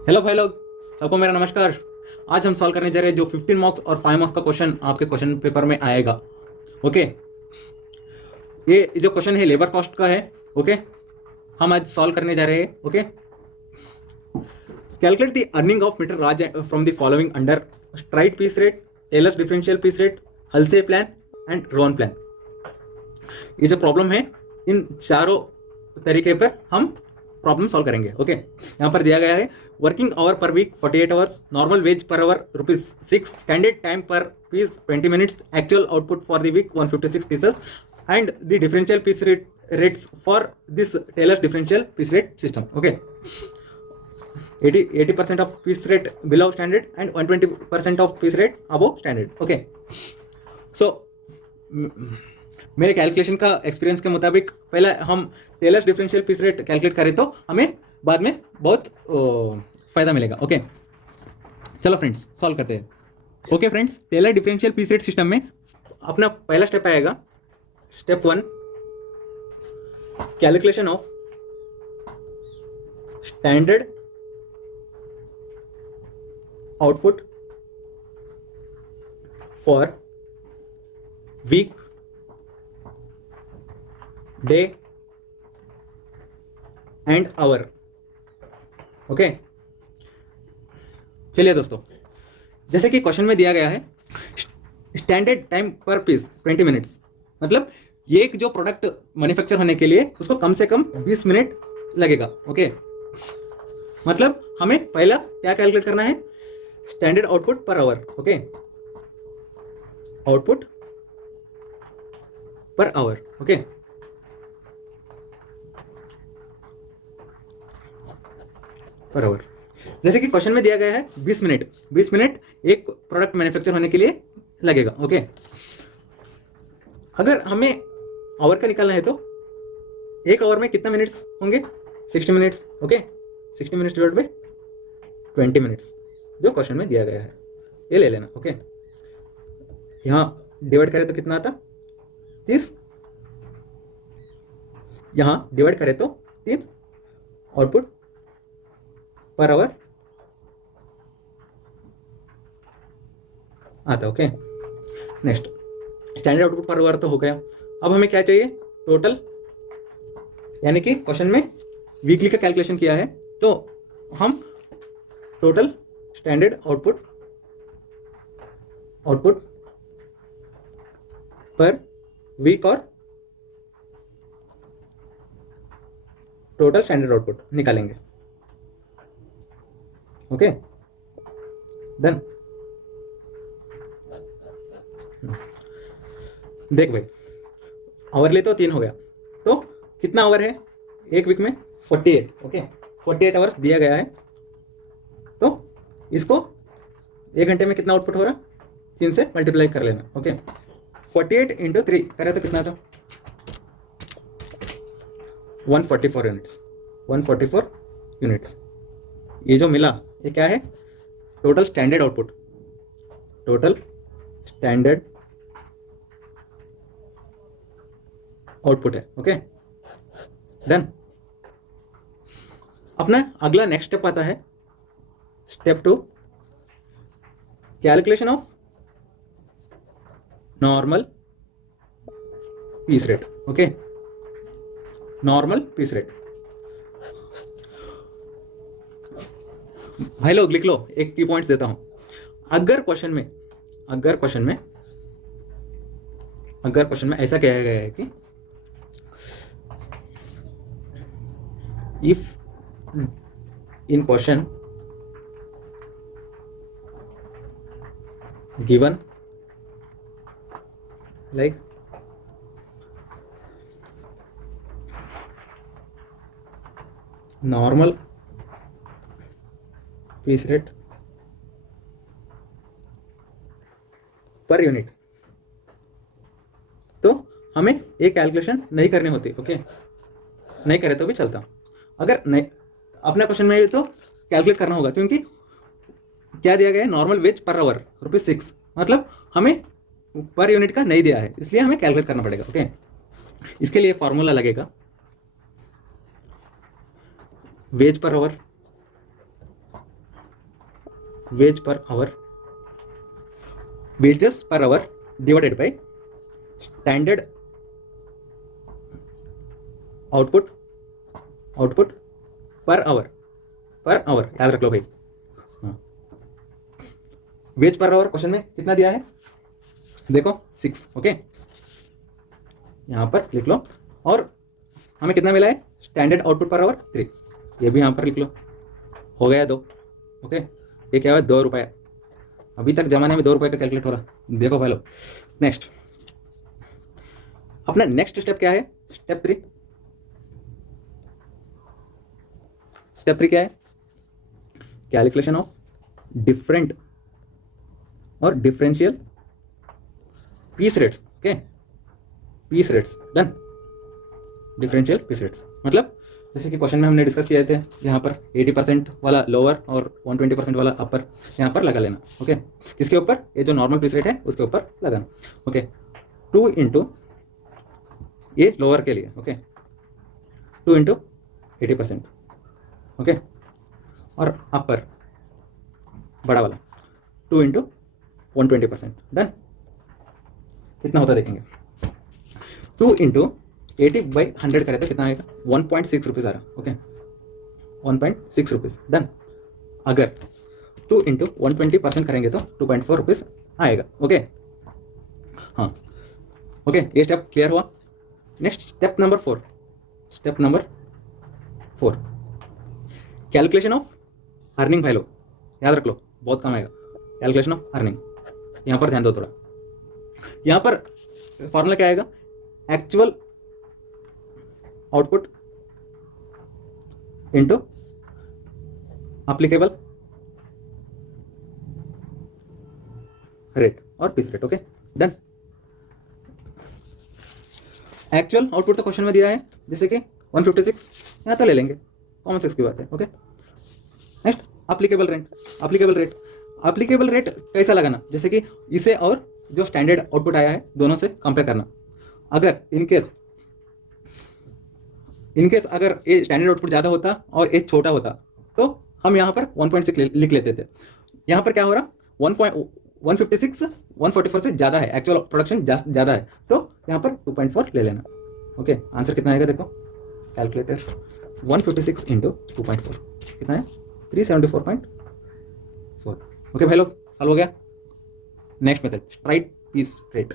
Hello भाई लोग, सबको मेरा नमस्कार। आज हम सॉल्व करने जा रहे हैं जो 15 मार्क्स और 5 मार्क्स का क्वेश्चन आपके क्वेश्चन पेपर में आएगा। ओके, ये जो क्वेश्चन है लेबर कॉस्ट का है। ओके, हम आज सॉल्व करने जा रहे हैं। Okay, calculate the earning of मीटर राज from the following under straight piece rate, Taylor's differential piece rate, Halsey plan and Rowan plan. ये जो प्रॉब्लम है इन चारों तरीके पर हम प्रॉब्लम सॉल्व करेंगे। ओके, यहाँ पर दिया गया है working hour per week 48 hours, normal wage per hour ₹6, standard time per piece 20 minutes, actual output for the week 156 pieces and the differential piece rates for this Taylor's differential piece rate system. Okay, 80% of piece rate below standard and 120% of piece rate above standard. Okay, so मेरे calculation का experience के मुताबिक पहले हम Taylor's differential piece rate calculate करें तो हमें बाद में बहुत फायदा मिलेगा। ओके, चलो फ्रेंड्स सॉल्व करते हैं। Okay friends, Taylor differential piece rate system में अपना पहला स्टेप आएगा, step 1, calculation of standard output for week, day and hour. Okay, चलिए दोस्तों, जैसे कि क्वेश्चन में दिया गया है standard time per piece 20 minutes, मतलब ये एक जो प्रोडक्ट मैन्युफैक्चर होने के लिए उसको कम से कम 20 मिनट लगेगा। ओके, मतलब हमें पहला क्या कैलकुलेट करना है, स्टैंडर्ड आउटपुट पर आवर। ओके, आउटपुट पर आवर। ओके, पर आवर, जैसे कि क्वेश्चन में दिया गया है 20 मिनट, 20 मिनट एक प्रोडक्ट मैन्युफैक्चर होने के लिए लगेगा। ओके, अगर हमें आवर का निकालना है तो एक आवर में कितना मिनट्स होंगे, 60 minutes. Okay, 60 minutes divide by 20 minutes जो क्वेश्चन में दिया गया है, ये ले लेना। ओके, यहाँ डिवाइड करें तो कितना आता, 30, यहाँ डिवाइड करें तो 3 आउटपुट पर आवर आता। Okay, next standard output per hour तो हो गया। अब हमें क्या चाहिए, टोटल, यानी कि क्वेश्चन में वीकली का कैलकुलेशन किया है तो हम total standard output per week और टोटल स्टैंडर्ड आउटपुट निकालेंगे। Okay, done. देख भाई, आवरली तो 3 हो गया, तो कितना आवर है एक वीक में, 48। ओके, 48 आवर्स दिया गया है, तो इसको 1 घंटे में कितना आउटपुट हो रहा, 3 से मल्टीप्लाई कर लेना। ओके, 48 इंटू 3 करें तो कितना था, 144 यूनिट्स, 144 यूनिट्स। ये जो मिला ये क्या है, total standard output, total standard output है। Okay, done. अपना अगला नेक्स्ट स्टेप आता है, step 2, calculation of normal piece rate. Okay, normal piece rate, भाई लोग लिख लो, एक की पॉइंट्स देता हूं। अगर क्वेश्चन में ऐसा कहा गया है कि if in question given like normal piece rate per unit, तो हमें ये कैलकुलेशन नहीं करनी होती। ओके, नहीं करे तो भी चलता, अगर नहीं अपना क्वेश्चन में तो कैलकुलेट करना होगा, क्योंकि क्या दिया गया है, नॉर्मल वेज पर आवर ₹6, मतलब हमें पर यूनिट का नहीं दिया है, इसलिए हमें कैलकुलेट करना पड़ेगा। ओके, इसके लिए फॉर्मूला लगेगा, wage per hour wage per hour, wages per hour divided by standard output per hour याद रख लो भाई। वेज पर आवर क्वेश्चन में कितना दिया है देखो 6, ओके यहां पर लिख लो। और हमें कितना मिला है स्टैंडर्ड आउटपुट पर आवर 3, ये भी यहां पर लिख लो, हो गया 2, ओके ये क्या हुआ 2 रुपये, अभी तक जमाने में 2 रुपये का कैलकुलेट हो रहा, देखो भाई लोग। नेक्स्ट अपना नेक्स्ट स्टेप क्या है, स्टेप 3 क्या है, कैलकुलेशन ऑफ डिफरेंट और differential piece rates, okay piece rates done. Differential piece rates मतलब जैसे कि क्वेश्चन में हमने डिस्कस किए थे, यहाँ पर 80% वाला लोअर और 120% वाला अपर यहाँ पर लगा लेना, ओके किसके ऊपर, ये जो नॉर्मल पीस रेट है उसके ऊपर लगाना, ओके 2 इंटू ये लोअर के लिए, ओके 2 इंटू 80%, ओके और अपर बड़ा वाला 2 इंटू 120%, डन। कितना होता है देखेंगे, 2 इंटू 80/100 करें तो कितना आएगा 1.6 रुपीज़ आ रहा, ओके 1.6 रुपीज़ डन। अगर 2 इंटू 120% करेंगे तो 2.4 रुपीज़ आएगा, ओके हाँ ओके ये स्टेप क्लियर हुआ। Next step number 4 calculation of earning, भाई लोग याद रख लो बहुत काम आएगा, कैलकुलेशन ऑफ अर्निंग। यहाँ पर ध्यान दो थोड़ा, यहाँ पर फॉर्मूला क्या आएगा, actual output into applicable rate और piece rate, okay done. Actual output तो क्वेश्चन में दिया है जैसे कि 156, यहाँ तो ले लेंगे, कॉमन सेंस की बात है, ओके। नेक्स्ट अप्लीकेबल रेट कैसा लगाना, जैसे कि इसे और जो स्टैंडर्ड आउटपुट आया है दोनों से कंपेयर करना। अगर इनकेस अगर ये स्टैंडर्ड आउटपुट ज़्यादा होता और ये छोटा होता तो हम यहाँ पर 1.6 लिख लेते थे। यहाँ पर क्या हो रहा 156 144 से ज़्यादा है, एक्चुअल प्रोडक्शन ज़्यादा है, तो यहाँ पर 2.4 ले लेना, ओके आंसर कितना आएगा देखो कैलकुलेटर, 156 इंटू 2.4 कितना है 374.4, ओके भाई लोग सॉल्व हो गया। Next method straight piece rate,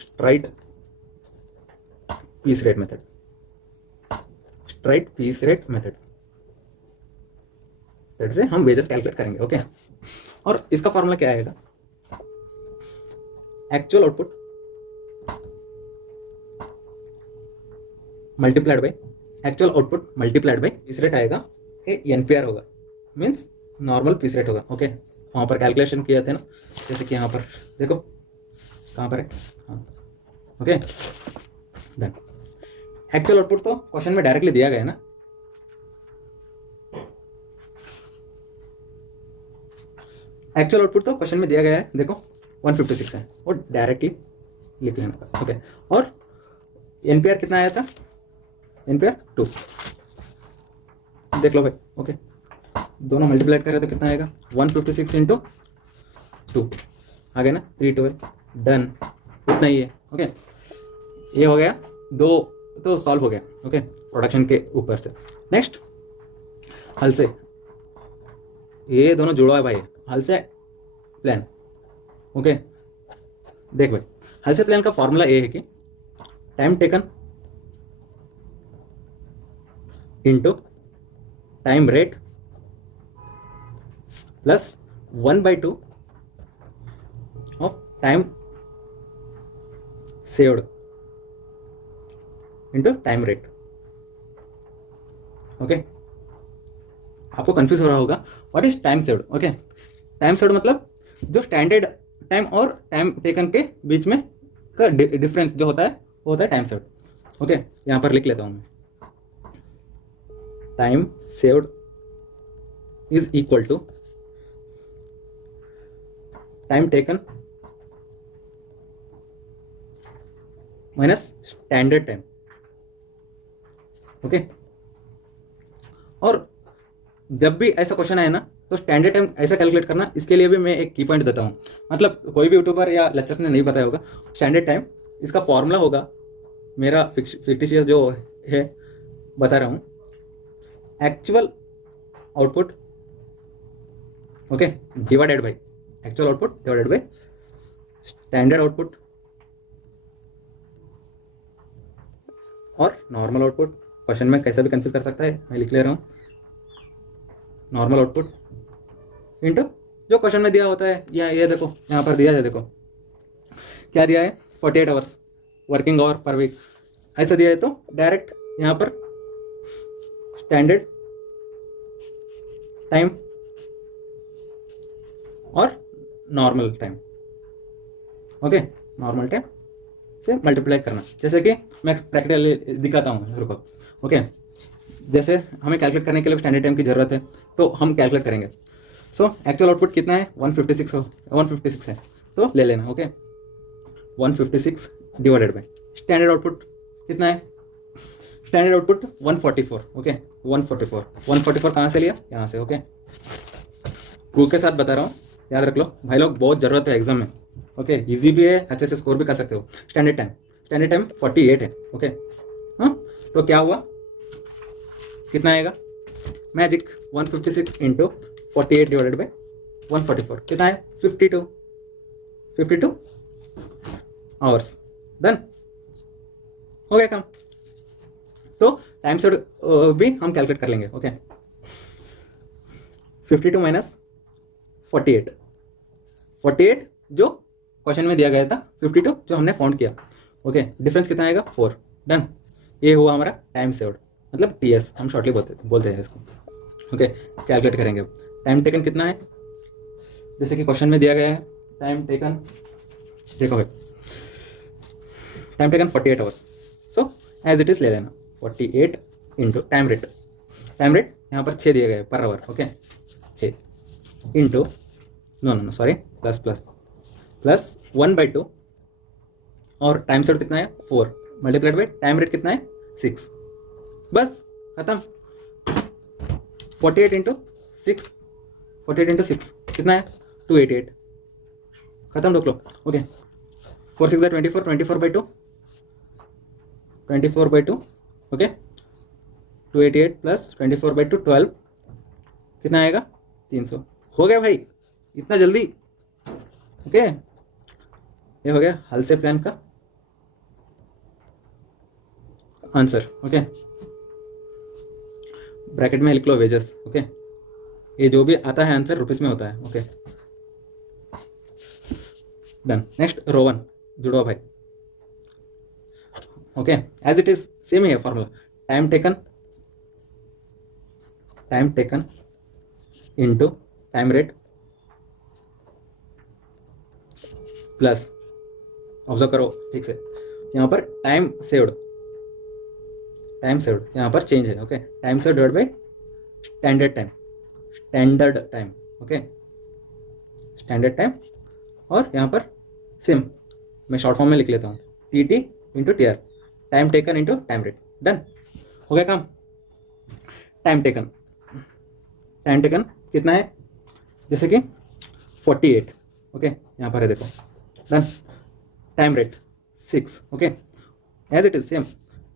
straight piece rate method से हम वेजेस कैलकुलेट करेंगे, ओके और इसका फॉर्मूला क्या आएगा, actual output multiplied by piece rate आएगा, ये एनपीआर होगा, मीन्स नॉर्मल पीस रेट होगा, ओके वहां पर कैलकुलेशन किए थे ना, जैसे कि यहाँ पर देखो कहाँ पर है, हाँ ओके डन। एक्चुअल आउटपुट तो क्वेश्चन में डायरेक्टली दिया गया है ना, एक्चुअल आउटपुट तो क्वेश्चन में दिया गया है, देखो 156 है और डायरेक्टली लिख लेना, ओके और एनपीआर कितना आया था, एनपीआर 2 देख लो भाई, ओके दोनों मल्टीप्लाई करें तो कितना आएगा 156 इंटू 2 आ गया ना, 3 2 डन, इतना ही है, ओके ये हो गया 2 तो सॉल्व हो गया, ओके प्रोडक्शन के ऊपर से। नेक्स्ट हल से, ये दोनों जुड़ा है भाई, हल से प्लान, ओके देख भाई हल से प्लान का फॉर्मूला ये है कि time taken into time rate plus 1/2 of time saved into time rate, okay आपको कंफ्यूज हो रहा होगा what is time saved, okay time saved मतलब जो स्टैंडर्ड टाइम और टाइम टेकन के बीच में का डिफरेंस जो होता है वो होता है टाइम सेव्ड, ओके यहां पर लिख लेता हूं मैं, time saved is equal to time taken minus standard time, okay और जब भी ऐसा क्वेश्चन आए ना तो स्टैंडर्ड टाइम ऐसा कैलकुलेट करना, इसके लिए भी मैं एक की पॉइंट देता हूँ। मतलब कोई भी यूट्यूबर या लेक्चर्स ने नहीं बताया होगा स्टैंडर्ड टाइम, इसका फॉर्मूला होगा, मेरा फिक्टिशियस जो है बता रहा हूँ, actual output okay divided by actual output divided by standard output और नॉर्मल आउटपुट। क्वेश्चन में कैसा भी कंफ्यूज कर सकता है, मैं लिख ले रहा हूँ, नॉर्मल आउटपुट इंटू जो क्वेश्चन में दिया होता है, या ये देखो यहाँ पर दिया है, देखो क्या दिया है, 48 hours working hour per week, ऐसा दिया है तो डायरेक्ट यहाँ पर स्टैंडर्ड टाइम और normal time, okay normal time से मल्टीप्लाई करना। जैसे कि मैं प्रैक्टिकली दिखाता हूँ रुको, ओके जैसे हमें कैलकुलेट करने के लिए स्टैंडर्ड टाइम की ज़रूरत है तो हम कैलकुलेट करेंगे। सो एक्चुअल आउटपुट कितना है, 156 है तो ले लेना, okay 156 divided by standard output कितना है, स्टैंडर्ड आउटपुट 144, ओके 144 कहाँ से लिया, यहाँ से, ओके प्रूफ के साथ बता रहा हूँ, याद रख लो भाई लोग, बहुत ज़रूरत है एग्जाम में, ओके इजी भी है, अच्छे से स्कोर भी कर सकते हो। स्टैंडर्ड टाइम 48 है, ओके हाँ तो क्या हुआ, कितना आएगा, मैजिक 156 इंटू 48 डिवाइडेड बाई 144 कितना है, 52 आवर्स, डन हो गया काम। तो टाइम से भी हम कैलकुलेट कर लेंगे, ओके 52 माइनस 48 जो क्वेश्चन में दिया गया था, 52 जो हमने फाउंड किया, ओके डिफरेंस कितना आएगा, 4, डन। ये हुआ हमारा टाइम सेव्ड, मतलब TS हम शॉर्टली बोलते हैं इसको, ओके कैलकुलेट करेंगे। टाइम टेकन कितना है, जैसे कि क्वेश्चन में दिया गया है, टाइम टेकन देखो भाई, time taken 48 hours, so as it is ले लेना 48 इंटू टाइम रेट यहाँ पर 6 दिया गया है per hour, okay 6 into no sorry plus 1/2 और टाइम सेट कितना है 4 मल्टीप्लाइड बाई टाइम रेट कितना है 6, बस खत्म। 48 इंटू 6 कितना है 288, खत्म, रोक लो, ओके 4 6 24 24/2 ओके 288 प्लस 24/2 12 कितना आएगा 300, हो गया भाई इतना जल्दी, ओके ये हो गया हल्से प्लान का आंसर, ओके ब्रैकेट में लिख लो वेजेस, ओके ये जो भी आता है आंसर रुपीस में होता है, ओके डन। नेक्स्ट रो 1 जुड़वा भाई, okay as it is same ही है formula, time taken into time rate plus, observe करो ठीक से, यहाँ पर टाइम सेव्ड यहाँ पर चेंज है, okay time saved divide by standard time, okay standard time और यहाँ पर सेम मैं शॉर्ट फॉर्म में लिख लेता हूँ, TT into TR, time taken into time rate, done हो गया काम। टाइम टेकन कितना है, जैसे कि 48, ओके यहाँ पर है देखो, done. Time rate 6, okay as it is same.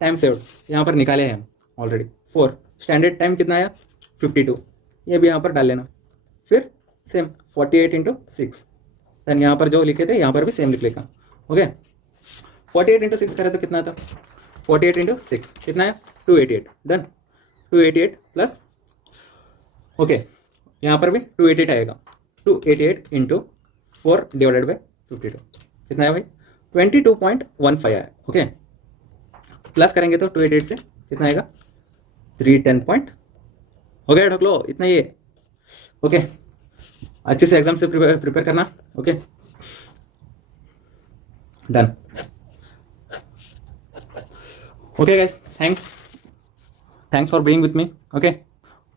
Time saved यहाँ पर निकाले हैं हम ऑलरेडी 4, स्टैंडर्ड टाइम कितना आया 52, ये भी यहाँ पर डाल लेना, फिर सेम 48 इंटू 6, देन यहाँ पर जो लिखे थे यहाँ पर भी सेम लिख लेगा, ओके 48 इंटू 6 करें तो कितना था, 48 इंटू 6 कितना है 288, डन 288 प्लस, ओके यहाँ पर भी 288 आएगा, 288 इंटू 4 डिवाइडेड बाई 52 कितना है भाई 22.15 आया, ओके प्लस करेंगे तो 288 से कितना आएगा 310 पॉइंट, हो गया ढोक लो इतना ही, ओके अच्छे से एग्जाम से प्रिपेयर करना, okay done. Okay guys thanks for being with me, okay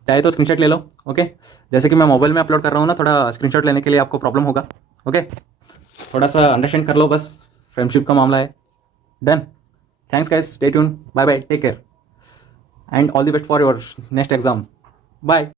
चाहे तो स्क्रीनशॉट ले लो, ओके जैसे कि मैं मोबाइल में अपलोड कर रहा हूँ ना, थोड़ा स्क्रीनशॉट लेने के लिए आपको प्रॉब्लम होगा, ओके थोड़ा सा अंडरस्टैंड कर लो, बस फ्रेंडशिप का मामला है, done. Thanks guys, stay tune, bye bye, take care and all the best for your next exam, bye.